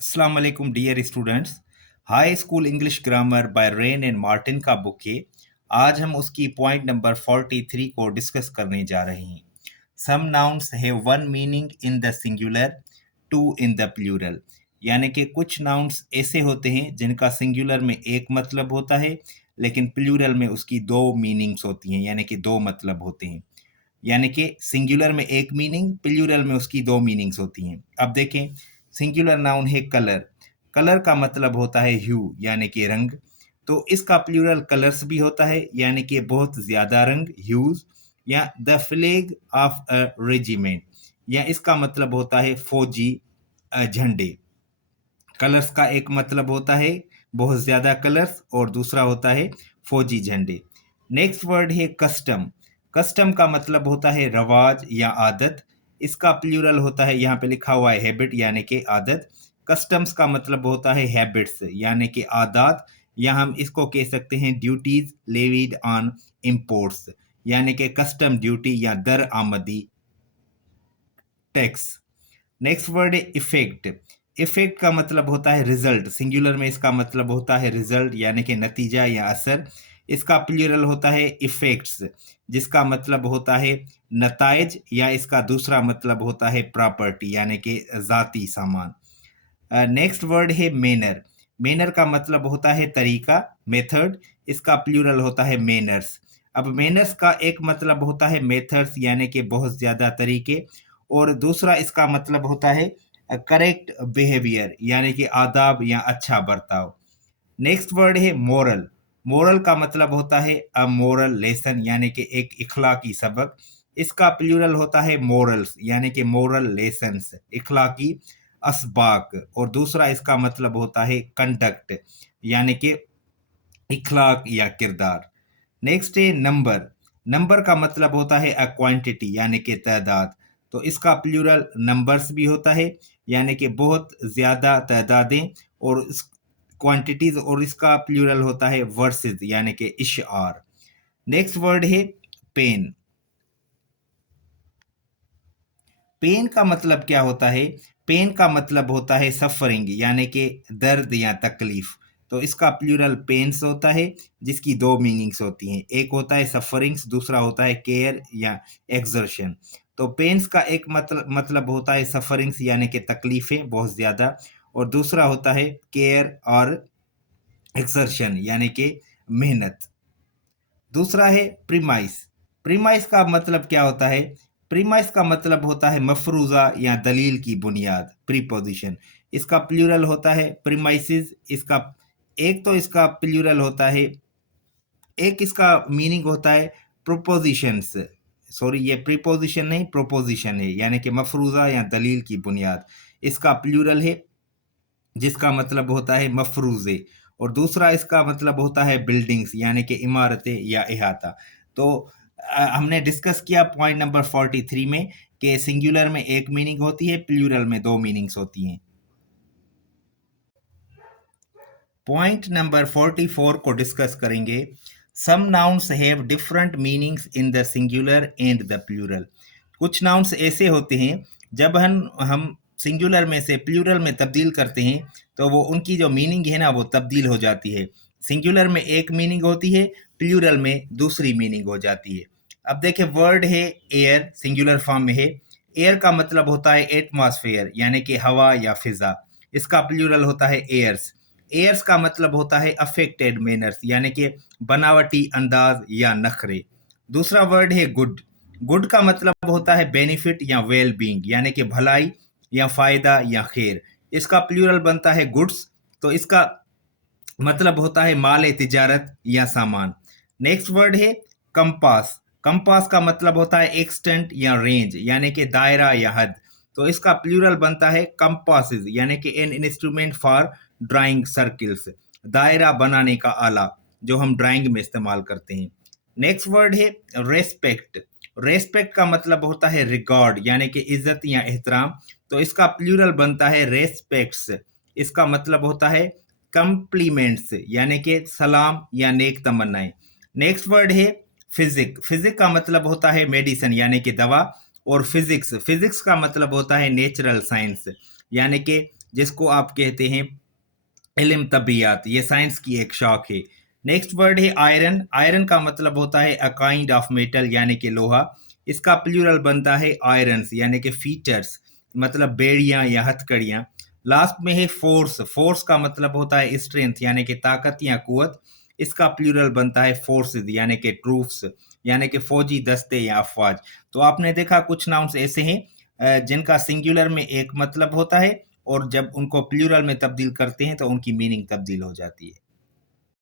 अस्सलाम वालेकुम dear students. High school English grammar by Wren and Martin का book है। आज हम उसकी पॉइंट नंबर 43 को डिस्कस करने जा रहे हैं। Some nouns have one meaning in the singular, two in the plural. यानी कि कुछ नाउन्स ऐसे होते हैं जिनका सिंगुलर में एक मतलब होता है, लेकिन प्लूरल में उसकी दो मीनिंग्स होती हैं, यानी कि दो मतलब होते हैं। यानी कि सिंगुलर में एक मीनिंग, प्लूरल में उसकी दो मीनिंग्स होती हैं। अब देखें, सिंगुलर नाउन है कलर। कलर का मतलब होता है ह्यू, यानी कि रंग। तो इसका प्लूरल कलर्स भी होता है, यानी कि बहुत ज़्यादा रंग, ह्यूज। या the flag of a regiment, या इसका मतलब होता है फौजी झंडे। कलर्स का एक मतलब होता है बहुत ज़्यादा कलर्स, और दूसरा होता है फौजी झंडे। नेक्स्ट वर्ड है कस्टम। कस्टम का मतलब होता है रवाज या आदत। इसका प्लूरल होता है, यहाँ पे लिखा हुआ है हैबिट, यानी कि आदत। कस्टम्स का मतलब होता है हैबिट्स, यानी कि आदात, या हम इसको कह सकते हैं ड्यूटीज लेविड ऑन इम्पोर्ट्स, यानी कि कस्टम ड्यूटी या दर आमदी टैक्स। नेक्स्ट वर्ड है इफेक्ट। इफेक्ट का मतलब होता है रिजल्ट। सिंगुलर में इसका मतलब होता है रिजल्ट, यानी कि नतीजा या असर। इसका प्लूरल होता है इफेक्ट्स, जिसका मतलब होता है नताइज, या इसका दूसरा मतलब होता है प्रॉपर्टी, यानी कि जाती सामान। नेक्स्ट वर्ड है मेनर। मेनर का मतलब होता है तरीका, मेथड। इसका प्लूरल होता है मेनर्स। अब मेनर्स का एक मतलब होता है मेथड्स, यानी कि बहुत ज़्यादा तरीके, और दूसरा इसका मतलब होता है करेक्ट बिहेवियर, यानी कि आदाब या अच्छा बर्ताव। नेक्स्ट वर्ड है मोरल। मोरल का मतलब होता है अ मोरल लेसन, यानी कि एक इखलाकी सबक। इसका प्लूरल होता है मोरल्स, यानी कि मोरल लेसन्स, इखलाकी असबाक, और दूसरा इसका मतलब होता है कंडक्ट, यानी कि इखलाक या किरदार। नेक्स्ट है नंबर। नंबर का मतलब होता है अ क्वांटिटी, यानी कि तादाद। तो इसका प्लूरल नंबर्स भी होता है, यानी कि बहुत ज़्यादा तादादें, और इस क्वांटिटीज, और इसका प्लूरल होता है वर्सेस, यानी कि इशार। नेक्स्ट वर्ड है पेन। पेन का मतलब क्या होता है? पेन का मतलब होता है सफरिंग, यानी कि दर्द या तकलीफ। तो इसका प्लूरल पेन्स होता है, जिसकी दो मीनिंग्स होती हैं। एक होता है सफरिंग्स, दूसरा होता है केयर या एक्सर्शन। तो पेन्स का एक मतलब होता है सफरिंग्स, यानी कि तकलीफें बहुत ज़्यादा, और दूसरा होता है केयर और एक्सर्शन, यानी कि मेहनत। दूसरा है प्रीमाइस। प्रीमाइस का मतलब क्या होता है? प्रीमाइस का मतलब होता है मफरूजा या दलील की बुनियाद, प्रीपोजिशन। इसका प्लूरल होता है प्रीमाइसिस। इसका एक तो इसका प्लूरल होता है, एक इसका मीनिंग होता है प्रोपोजिशंस। सॉरी, ये प्रीपोजिशन नहीं, प्रोपोजिशन है, यानी कि मफरूजा या दलील की बुनियाद। इसका प्लूरल है, जिसका मतलब होता है मफरूज़े, और दूसरा इसका मतलब होता है बिल्डिंग्स, यानी कि इमारतें या इहाता। तो हमने डिस्कस किया पॉइंट नंबर 43 में कि सिंगुलर में एक मीनिंग होती है, प्लूरल में दो मीनिंग्स होती हैं। पॉइंट नंबर 44 को डिस्कस करेंगे। Some nouns have different meanings in the singular and the plural. कुछ नाउन्स ऐसे होते हैं, जब हम सिंगुलर में से प्लूरल में तब्दील करते हैं, तो वो उनकी जो मीनिंग है ना, वो तब्दील हो जाती है। सिंगुलर में एक मीनिंग होती है, प्लूरल में दूसरी मीनिंग हो जाती है। अब देखें, वर्ड है एयर, सिंगुलर फॉर्म में है। एयर का मतलब होता है एटमॉस्फेयर, यानी कि हवा या फिजा। इसका प्लूरल होता है एयर्स। एयर्स का मतलब होता है अफेक्टेड मैनर्स, यानी कि बनावटी अंदाज या नखरे। दूसरा वर्ड है गुड। गुड का मतलब होता है बेनिफिट या वेल बींग, यानी कि भलाई या फायदा या खैर। इसका प्लूरल बनता है गुड्स। तो इसका मतलब होता है माल तिजारत या सामान। नेक्स्ट वर्ड है कंपास। कंपास का मतलब होता है एक्सटेंट या रेंज, यानी कि दायरा या हद। तो इसका प्लूरल बनता है कंपासेस, यानी कि an instrument for drawing circles, दायरा बनाने का आला, जो हम ड्राइंग में इस्तेमाल करते हैं। नेक्स्ट वर्ड है रेस्पेक्ट। रेस्पेक्ट का मतलब होता है रिकॉर्ड, यानी कि इज्जत या एहतराम। तो इसका प्लूरल बनता है रेस्पेक्ट्स। इसका मतलब होता है कम्प्लीमेंट्स, यानी कि सलाम या नेक तमन्नाएं। नेक्स्ट वर्ड है फिजिक। फिजिक का मतलब होता है मेडिसिन, यानी कि दवा। और फिजिक्स, फिजिक्स का मतलब होता है नेचुरल साइंस, यानी कि जिसको आप कहते हैं इल्म तबियत, ये साइंस की एक शाख है। नेक्स्ट वर्ड है आयरन। आयरन का मतलब होता है अ काइंड ऑफ मेटल, यानी कि लोहा। इसका प्लूरल बनता है आयरन्स, यानी कि फीचर्स, मतलब बेड़ियां या हथकड़ियां। लास्ट में है फोर्स। फोर्स का मतलब होता है स्ट्रेंथ, यानी कि ताकत या कुवत। इसका प्लूरल बनता है फोर्सेस, यानी कि ट्रूप्स, यानी कि फौजी दस्ते या अफवाज। तो आपने देखा कुछ नाउन्स ऐसे हैं जिनका सिंगुलर में एक मतलब होता है, और जब उनको प्लूरल में तब्दील करते हैं तो उनकी मीनिंग तब्दील हो जाती है।